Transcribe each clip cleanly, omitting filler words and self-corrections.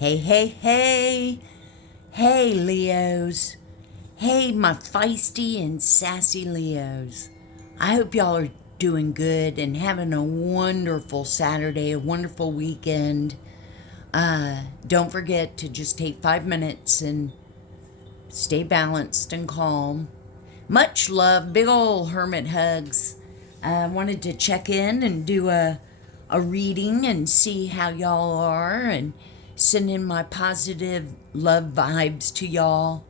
Hey, hey, hey. Hey, Leos. Hey, my feisty and sassy Leos. I hope y'all are doing good and having a wonderful Saturday, a wonderful weekend. Don't forget to just take 5 minutes and stay balanced and calm. Much love, big ol' hermit hugs. I wanted to check in and do a reading and see how y'all are and send in my positive love vibes to y'all.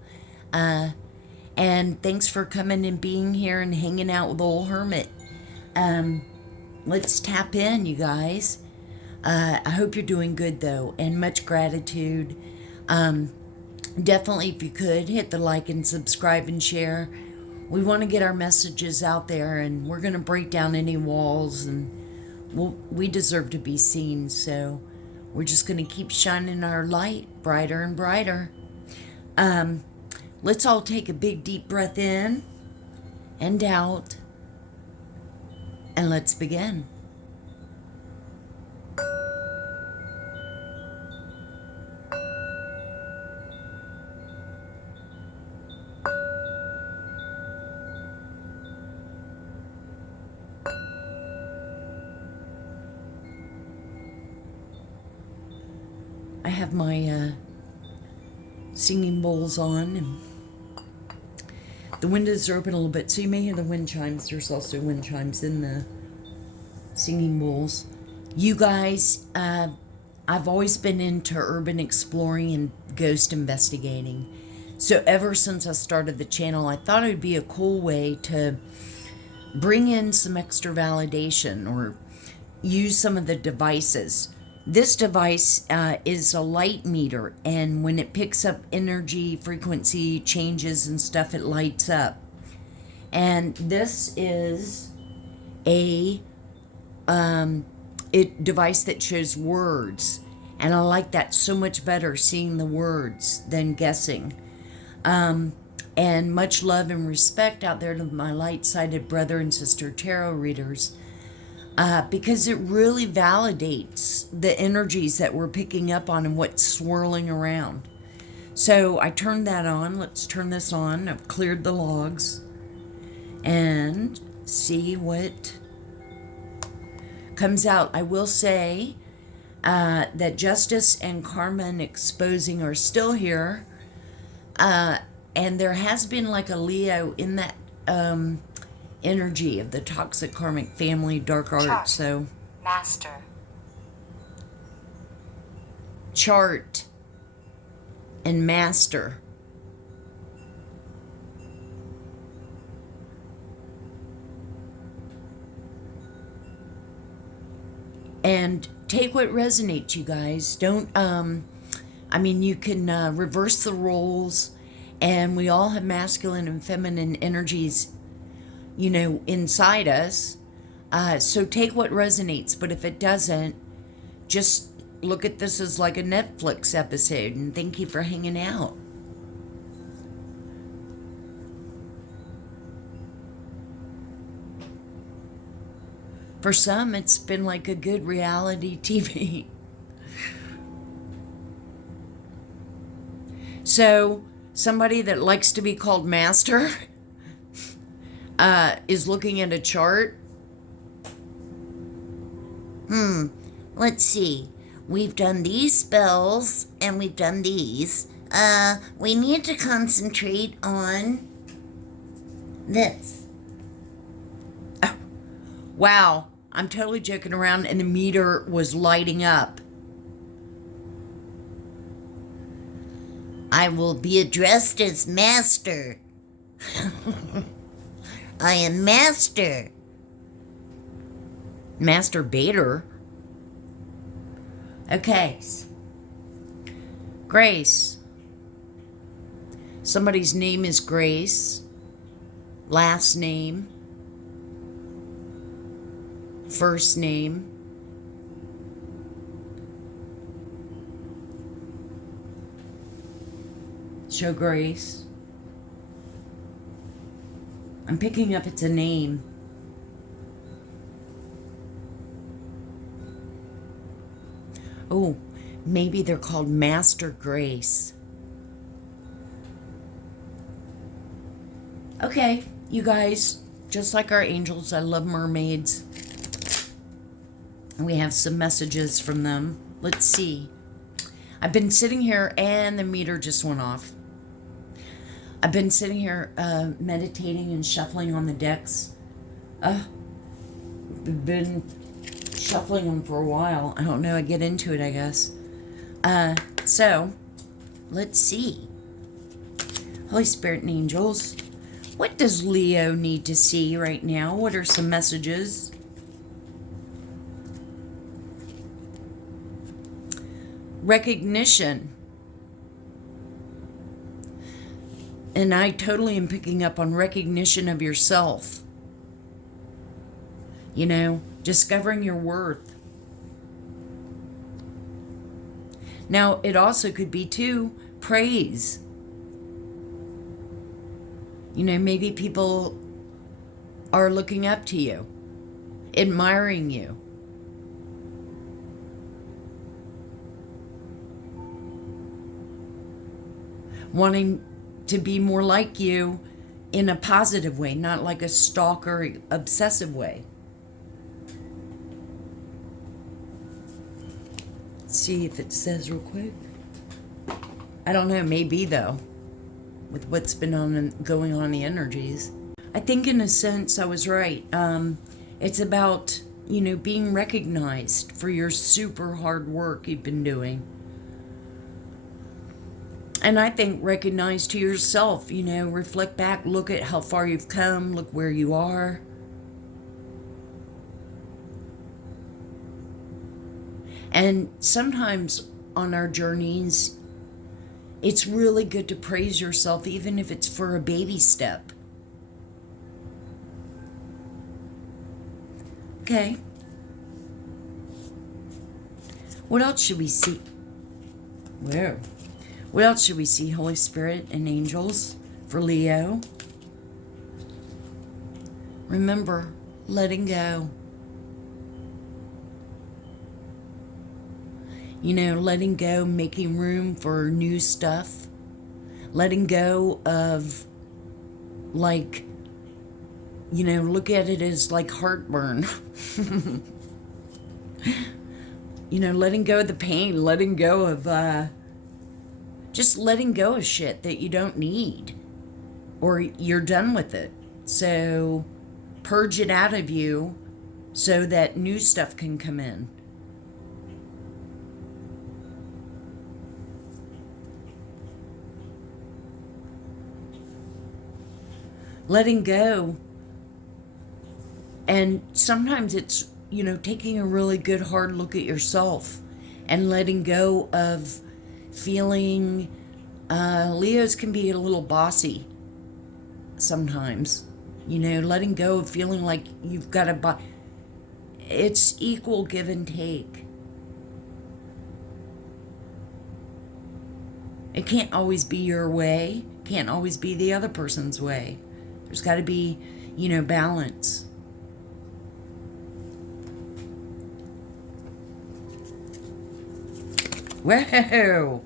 And thanks for coming and being here and hanging out with old Hermit. Let's tap in, you guys. I hope you're doing good, though, and much gratitude. Definitely, if you could, hit the like and subscribe and share. We want to get our messages out there, and we're going to break down any walls, and we deserve to be seen, so we're just going to keep shining our light brighter and brighter. Let's all take a big deep breath in and out, and let's begin. I have my singing bowls on, and the windows are open a little bit, so you may hear the wind chimes. There's also wind chimes in the singing bowls. You guys, I've always been into urban exploring and ghost investigating. So ever since I started the channel, I thought it would be a cool way to bring in some extra validation or use some of the devices. This device is a light meter, and when it picks up energy, frequency changes and stuff, it lights up. And this is a device that shows words, and I like that so much better, seeing the words than guessing. And much love and respect out there to my light-sided brother and sister tarot readers. Because it really validates the energies that we're picking up on and what's swirling around. So I turned that on. Let's turn this on. I've cleared the logs and see what comes out. I will say that justice and karma and exposing are still here. And there has been like a Leo in that energy of the toxic karmic family dark art. So master, chart and master. And take what resonates, you guys. Don't you can reverse the roles, and we all have masculine and feminine energies, inside us. So take what resonates, but if it doesn't, just look at this as like a Netflix episode, and thank you for hanging out. For some, it's been like a good reality TV. So somebody that likes to be called master is looking at a chart. Let's see. We've done these spells, and we've done these. We need to concentrate on this. Oh, wow. I'm totally joking around, and the meter was lighting up. I will be addressed as master. I am master. Masturbator? Okay. Grace. Somebody's name is Grace. Last name. First name. Show Grace. I'm picking up it's a name. Oh, maybe they're called Master Grace. Okay, you guys, just like our angels, I love mermaids. And we have some messages from them. Let's see. I've been sitting here and the meter just went off. I've been sitting here meditating and shuffling on the decks. I've been shuffling them for a while. I don't know. I get into it, I guess. So, let's see. Holy Spirit and angels, what does Leo need to see right now? What are some messages? Recognition. And I totally am picking up on recognition of yourself. You know, discovering your worth. Now, it also could be, too, praise. You know, maybe people are looking up to you, admiring you. Wanting to be more like you in a positive way, not like a stalker, obsessive way. Let's see if it says real quick. I don't know, maybe though, with what's been going on in the energies. I think in a sense I was right. It's about, you know, being recognized for your super hard work you've been doing. And I think recognize to yourself, you know, reflect back, look at how far you've come, look where you are. And sometimes on our journeys, it's really good to praise yourself, even if it's for a baby step. Okay. What else should we see? Whoa. What else should we see, Holy Spirit and angels, for Leo? Remember, letting go. You know, letting go, making room for new stuff. Letting go of, like, you know, look at it as like heartburn. You know, letting go of the pain, letting go of, just letting go of shit that you don't need, or you're done with it. So purge it out of you so that new stuff can come in. Letting go. And sometimes it's, you know, taking a really good hard look at yourself and letting go of feeling, Leos can be a little bossy sometimes, you know, letting go of feeling like you've got to it's equal give and take. It can't always be your way, can't always be the other person's way. There's got to be, you know, balance. Whoa!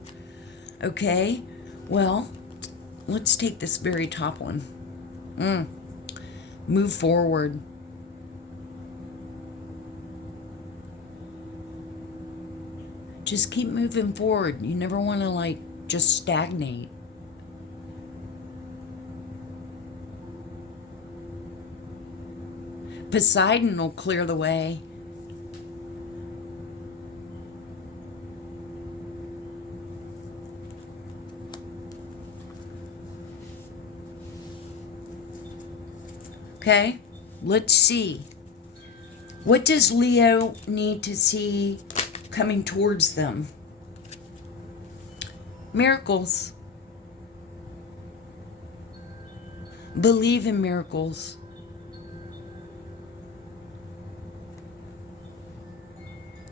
Okay, well, let's take this very top one. Move forward. Just keep moving forward. You never want to, like, just stagnate. Poseidon will clear the way. Okay, let's see. What does Leo need to see coming towards them? Miracles. Believe in miracles.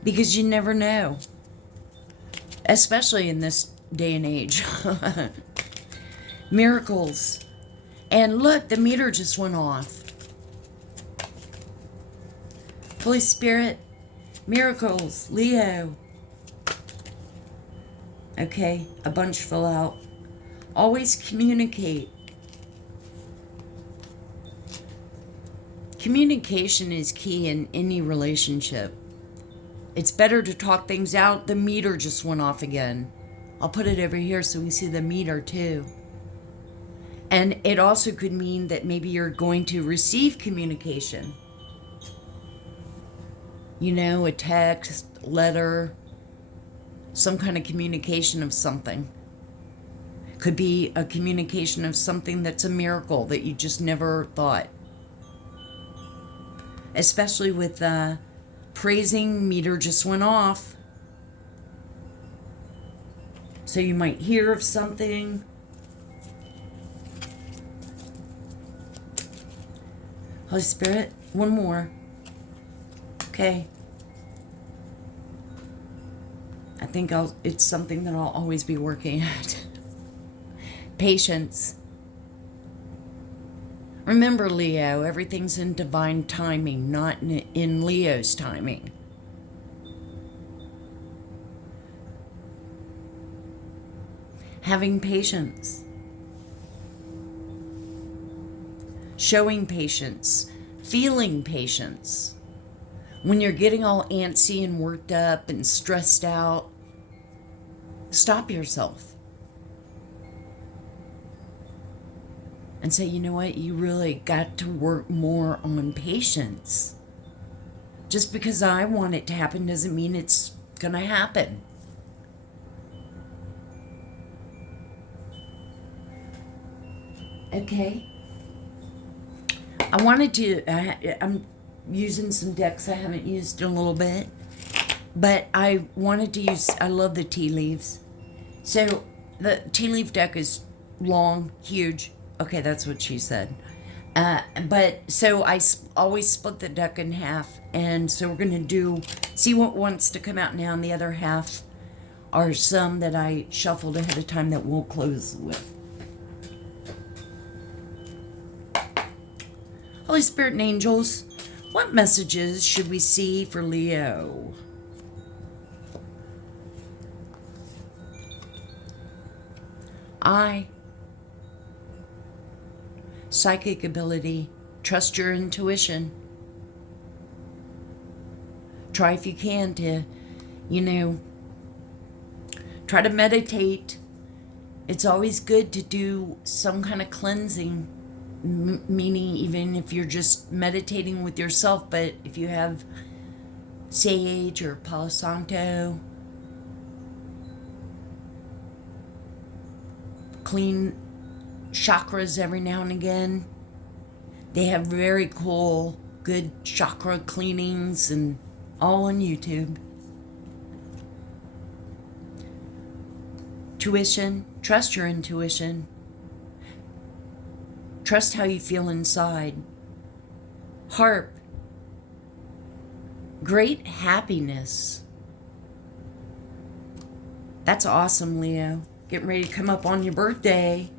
Because you never know. Especially in this day and age. Miracles. And look, the meter just went off. Holy Spirit, miracles, Leo. Okay, a bunch fill out. Always communicate. Communication is key in any relationship. It's better to talk things out. The meter just went off again. I'll put it over here so we see the meter too. And it also could mean that maybe you're going to receive communication. You know, a text, letter, some kind of communication of something. Could be a communication of something that's a miracle that you just never thought. Especially with praising, meter just went off. So you might hear of something. Holy Spirit, one more. Okay. I think it's something that I'll always be working at. Patience. Remember, Leo, everything's in divine timing, not in Leo's timing. Having patience. Showing patience. Feeling patience. When you're getting all antsy and worked up and stressed out, stop yourself. And say, you know what, you really got to work more on patience. Just because I want it to happen doesn't mean it's going to happen. Okay. I wanted to, I'm using some decks I haven't used in a little bit, but I wanted to use, I love the tea leaves. So the tea leaf deck is long, huge. Okay, that's what she said. But so I always split the deck in half, and so we're going to see what wants to come out now, and the other half are some that I shuffled ahead of time that we'll close with. Holy Spirit and angels, what messages should we see for Leo? Psychic ability. Trust your intuition. Try if you can to, try to meditate. It's always good to do some kind of cleansing, meaning even if you're just meditating with yourself, but if you have sage or Palo Santo, clean chakras every now and again. They have very cool, good chakra cleanings and all on YouTube. Tuition, trust your intuition. Trust how you feel inside. Harp, great happiness. That's awesome, Leo. Getting ready to come up on your birthday.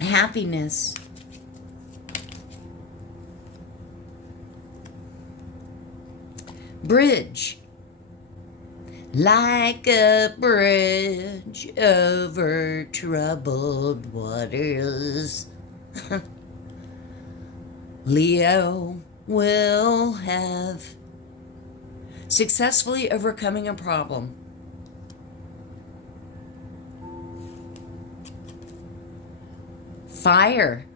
Happiness. Bridge. Like a bridge over troubled waters. Leo will have successfully overcoming a problem. Fire.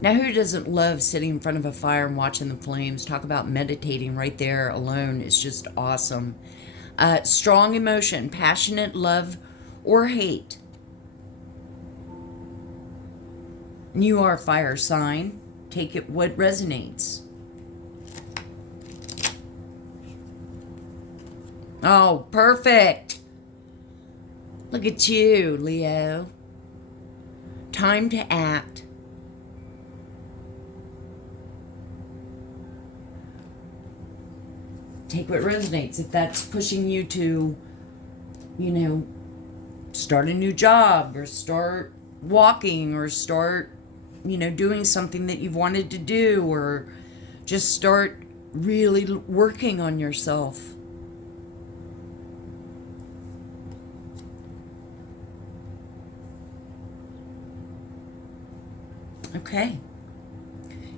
Now, who doesn't love sitting in front of a fire and watching the flames? Talk about meditating right there alone. It's just awesome. Strong emotion, passionate love or hate. And you are a fire sign. Take it what resonates. Oh, perfect. Look at you, Leo. Time to act. Take what resonates. If that's pushing you to, start a new job or start walking or start, doing something that you've wanted to do or just start really working on yourself. Okay.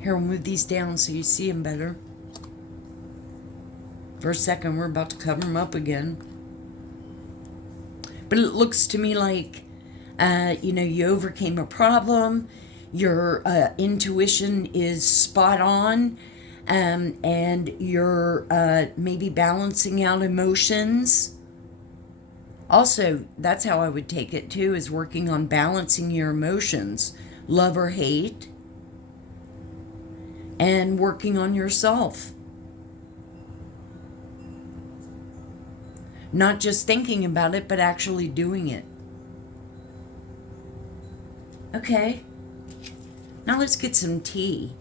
Here, we'll move these down so you see them better. For a second, we're about to cover them up again. But it looks to me like, you overcame a problem. Your intuition is spot on. And you're maybe balancing out emotions. Also, that's how I would take it too, is working on balancing your emotions, love or hate, and working on yourself. Not just thinking about it, but actually doing it. Okay. Now let's get some tea.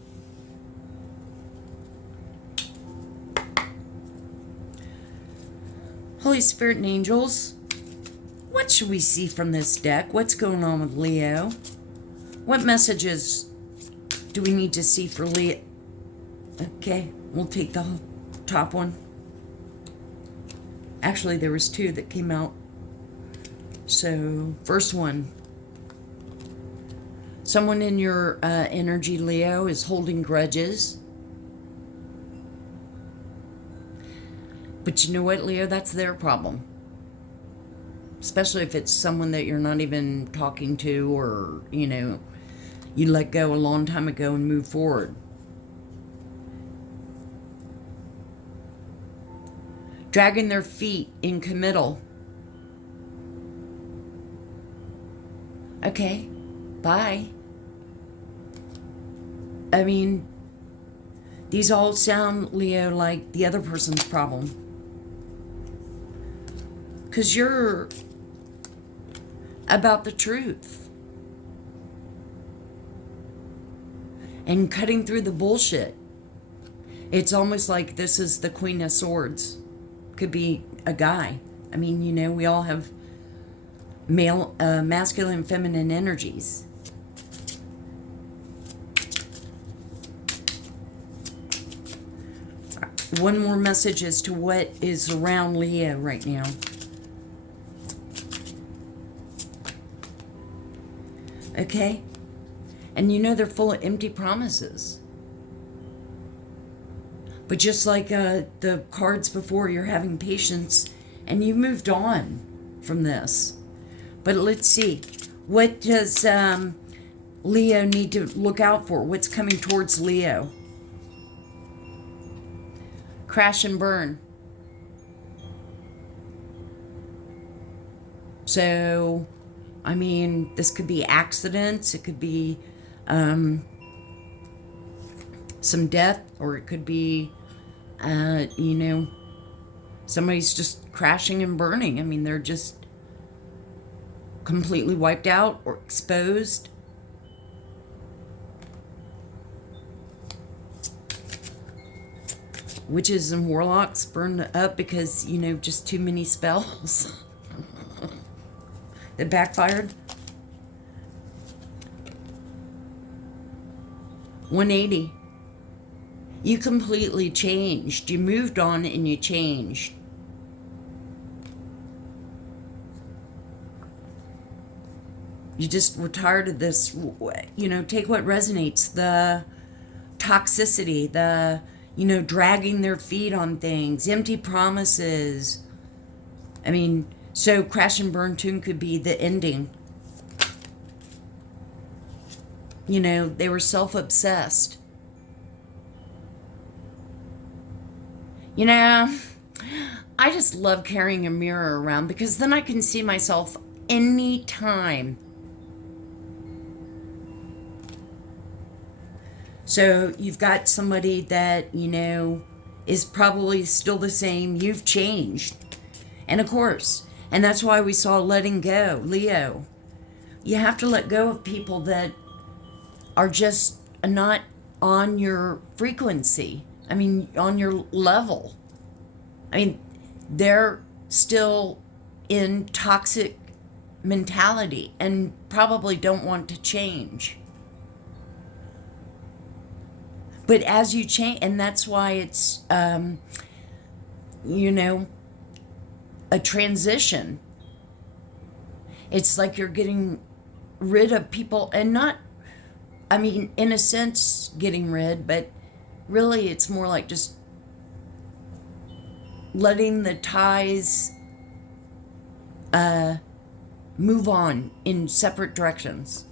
Holy Spirit and angels, what should we see from this deck? What's going on with Leo? What messages do we need to see for Leo? Okay, we'll take the top one. Actually, there was two that came out. So, first one. Someone in your energy, Leo, is holding grudges. But you know what, Leo? That's their problem. Especially if it's someone that you're not even talking to, or, you let go a long time ago and move forward. Dragging their feet in committal. Okay, bye. I mean, these all sound, Leo, like the other person's problem. Because you're about the truth. And cutting through the bullshit. It's almost like this is the Queen of Swords. Could be a guy. I mean, we all have male, masculine and feminine energies. One more message as to what is around Leo right now. Okay? And they're full of empty promises. But just like the cards before, you're having patience and you moved on from this. But let's see. What does Leo need to look out for? What's coming towards Leo? Crash and burn. So, this could be accidents. It could be some death, or it could be somebody's just crashing and burning. They're just completely wiped out or exposed. Witches and warlocks burned up because, just too many spells that backfired. 180. You completely changed. You moved on and you changed. You just were tired of this, take what resonates. The toxicity, the, dragging their feet on things, empty promises. So crash and burn tune could be the ending. They were self-obsessed. I just love carrying a mirror around because then I can see myself anytime. So you've got somebody that, is probably still the same. You've changed. And of course, and that's why we saw letting go, Leo. You have to let go of people that are just not on your frequency. On your level. They're still in toxic mentality and probably don't want to change. But as you change, and that's why it's, a transition. It's like you're getting rid of people, and not, I mean, in a sense, getting rid, but really it's more like just letting the ties move on in separate directions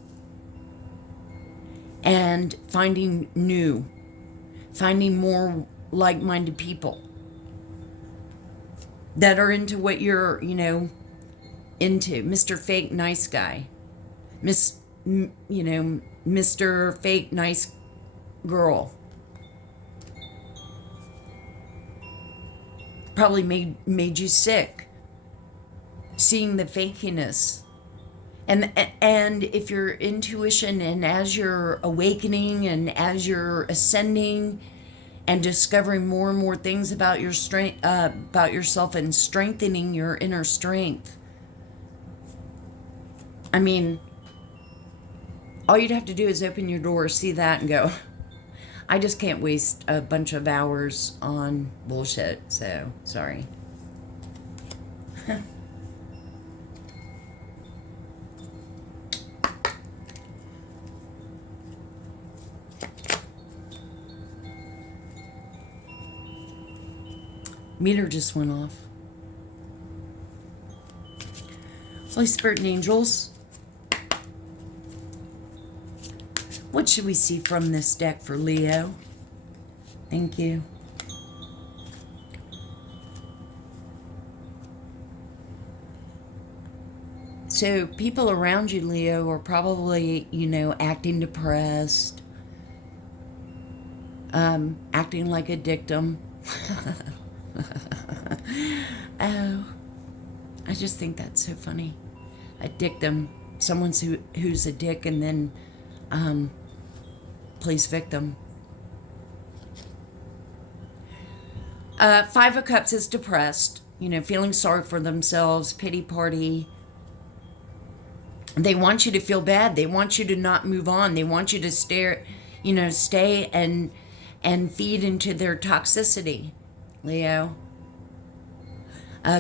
and finding more like-minded people that are into what you're, into. Mr. Fake Nice Guy. Mr. Fake Nice Girl. Probably made you sick. Seeing the fakiness. And if your intuition, and as you're awakening and as you're ascending and discovering more and more things about your strength, about yourself, and strengthening your inner strength. I mean, all you'd have to do is open your door, see that, and go, I just can't waste a bunch of hours on bullshit, so sorry. Meter just went off. Holy Spirit and angels, what should we see from this deck for Leo? Thank you. So people around you, Leo, are probably, acting depressed, acting like a dictum. Oh, I just think that's so funny. A dictum, someone who's a dick and then plays victim. Five of Cups is depressed, feeling sorry for themselves, pity party. They want you to feel bad. They want you to not move on. They want you to stay and feed into their toxicity, Leo.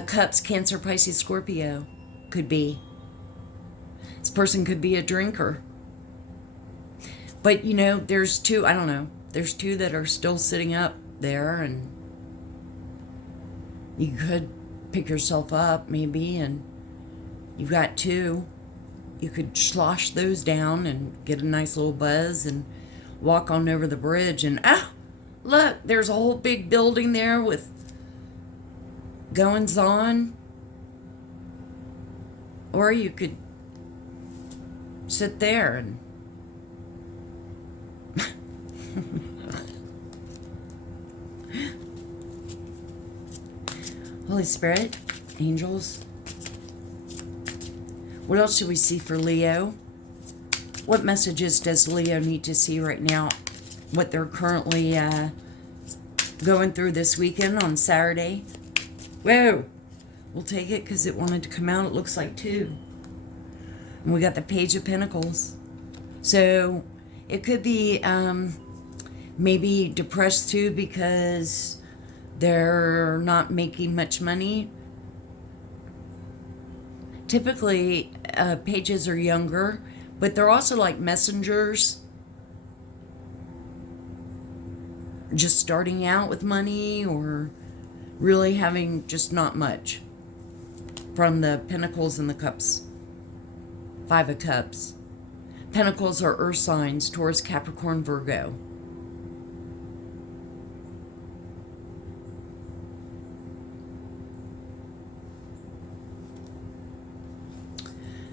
Cups, Cancer, Pisces, Scorpio could be. This person could be a drinker. But, there's two, I don't know. There's two that are still sitting up there, and you could pick yourself up maybe, and you've got two. You could slosh those down and get a nice little buzz and walk on over the bridge, and look, there's a whole big building there with goings on. Or you could sit there and Holy Spirit, angels, what else should we see for Leo? What messages does Leo need to see right now? What they're currently going through this weekend on Saturday? Whoa! We'll take it because it wanted to come out. It looks like two. And we got the Page of Pentacles. So it could be maybe depressed too because they're not making much money. Typically, pages are younger, but they're also like messengers. Just starting out with money or really having just not much. From the Pentacles and the Cups. Five of Cups. Pentacles are earth signs, Taurus, Capricorn, Virgo.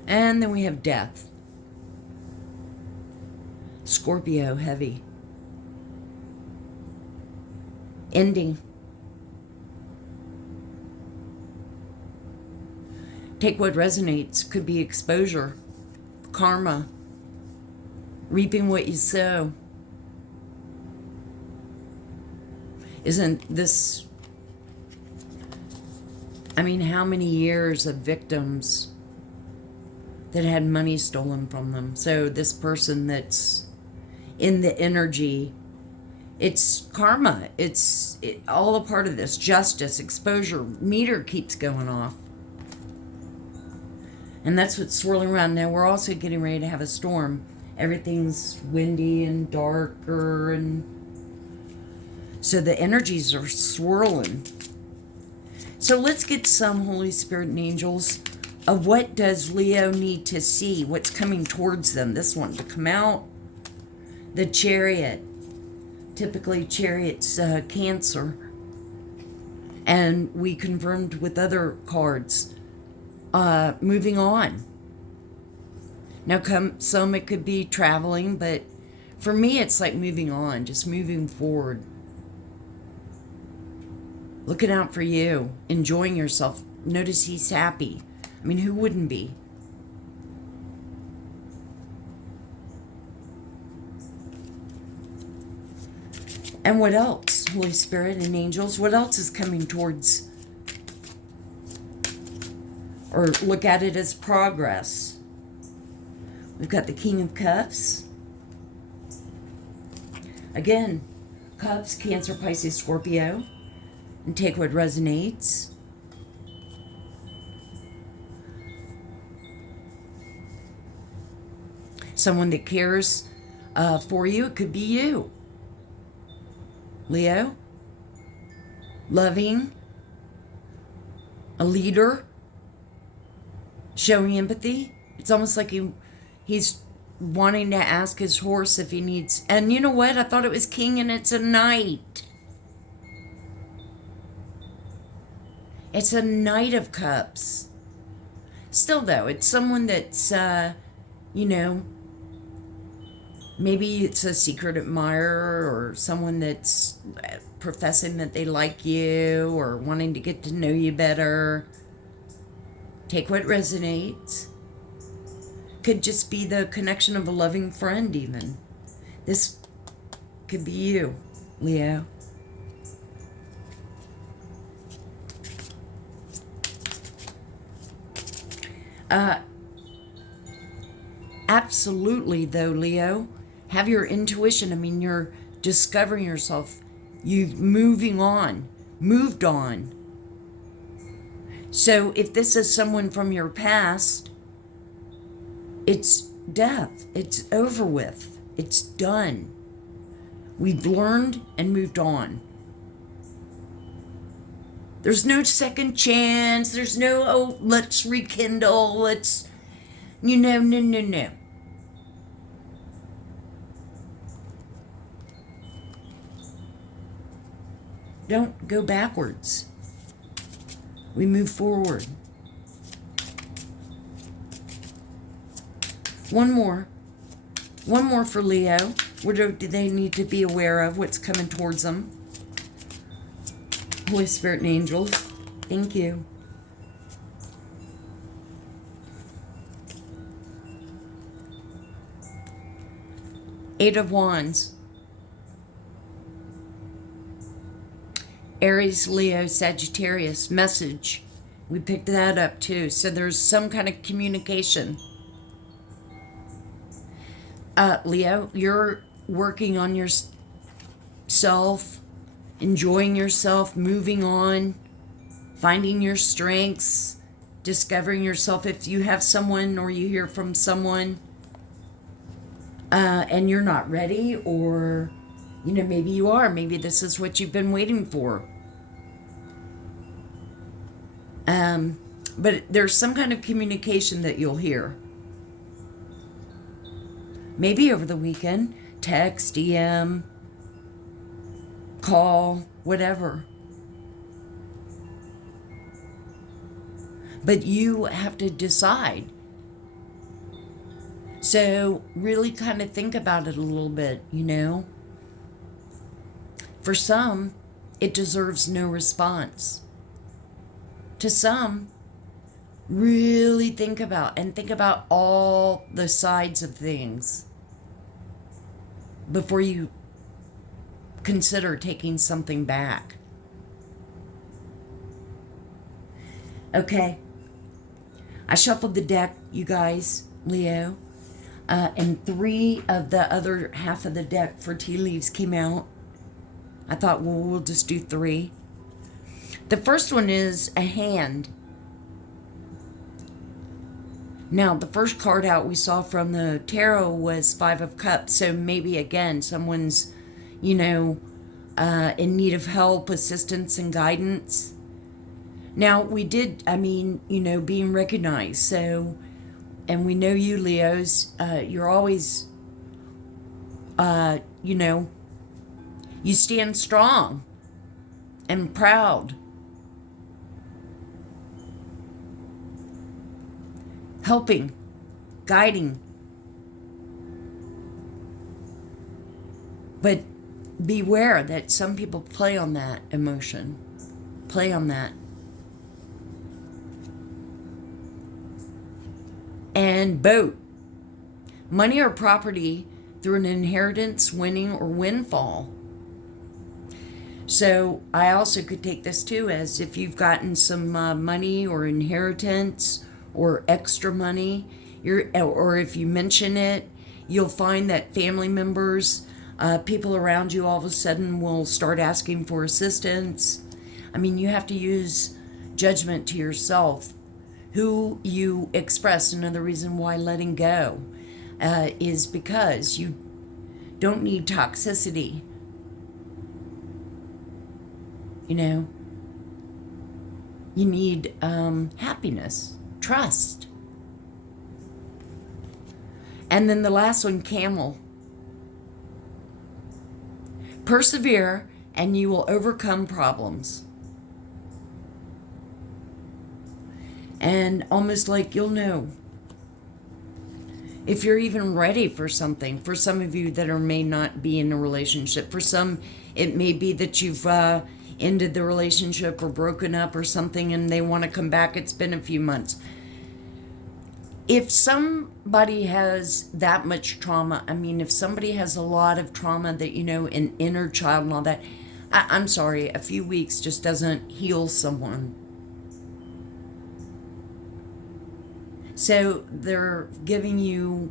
And then we have Death. Scorpio, heavy. Ending. Take what resonates. Could be exposure, karma, reaping what you sow. Isn't this, how many years of victims that had money stolen from them? So this person that's in the energy, it's karma. It's all a part of this. Justice, exposure, meter keeps going off. And that's what's swirling around. Now we're also getting ready to have a storm everything's windy and darker, and so the energies are swirling. So let's get some Holy Spirit and angels of what does Leo need to see, what's coming towards them. This one to come out, the Chariot. Typically Chariot's Cancer. And we confirmed with other cards, moving on. Now some it could be traveling, but for me it's like moving on, just moving forward. Looking out for you, enjoying yourself. Notice he's happy. I mean, who wouldn't be? And what else, Holy Spirit and angels? What else is coming towards? Or look at it as progress. We've got the King of Cups. Again, Cups, Cancer, Pisces, Scorpio. And take what resonates. Someone that cares for you. It could be you, Leo. Loving. A leader. Showing empathy. It's almost like he's wanting to ask his horse if he needs... And you know what? I thought it was king and it's a knight. It's a Knight of Cups. Still, though, it's someone that's, maybe it's a secret admirer or someone that's professing that they like you or wanting to get to know you better. Take what resonates. Could just be the connection of a loving friend, even. This could be you, Leo. Absolutely, though, Leo. Have your intuition. I mean, you're discovering yourself. You're moving on. Moved on. So if this is someone from your past, it's death. It's over with. It's done. We've learned and moved on. There's no second chance. There's no, oh, let's rekindle. Let's, no. Don't go backwards. We move forward. One more for Leo. What do they need to be aware of? What's coming towards them? Holy Spirit and angels, thank you. Eight of Wands. Aries, Leo, Sagittarius, message. We picked that up too. So there's some kind of communication. Leo, you're working on yourself, enjoying yourself, moving on, finding your strengths, discovering yourself. If you have someone or you hear from someone and you're not ready, or maybe you are, maybe this is what you've been waiting for. But there's some kind of communication that you'll hear. Maybe over the weekend, text, DM, call, whatever. But you have to decide. So really kind of think about it a little bit, For some, it deserves no response. To some, really think about all the sides of things before you consider taking something back. Okay. I shuffled the deck, you guys, Leo, and 3 of the other half of the deck for tea leaves came out. I thought, well, we'll just do 3. The first one is a hand. Now, the first card out we saw from the tarot was Five of Cups. So maybe, again, someone's, in need of help, assistance, and guidance. Now, we did, being recognized. So, and we know you, Leos, you're always, you stand strong and proud. Helping, guiding. But beware that some people play on that emotion, play on that. And boat, money or property through an inheritance, winning, or windfall. So I also could take this too as if you've gotten some money or inheritance or extra money, or if you mention it, you'll find that family members, people around you all of a sudden will start asking for assistance. You have to use judgment to yourself. Who you express, another reason why letting go is because you don't need toxicity. You need happiness. Trust. And then the last one, Camel. Persevere and you will overcome problems. And almost like you'll know if you're even ready for something. For some of you that may not be in a relationship. For some, it may be that you've ended the relationship or broken up or something and they want to come back. It's been a few months. If somebody has that much trauma, if somebody has a lot of trauma that, an inner child and all that, I'm sorry, a few weeks just doesn't heal someone. So they're giving you,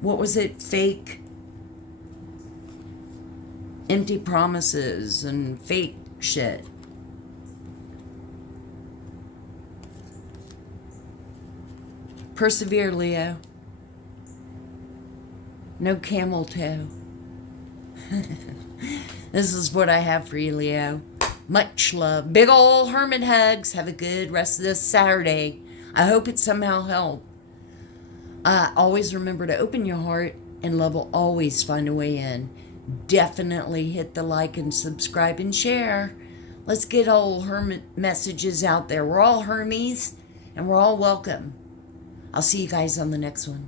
what was it, fake, empty promises and fake shit. Persevere, Leo. No camel toe. This is what I have for you, Leo. Much love. Big ol' hermit hugs. Have a good rest of this Saturday. I hope it somehow helped. Always remember to open your heart and love will always find a way in. Definitely hit the like and subscribe and share. Let's get old hermit messages out there. We're all Hermes and we're all welcome. I'll see you guys on the next one.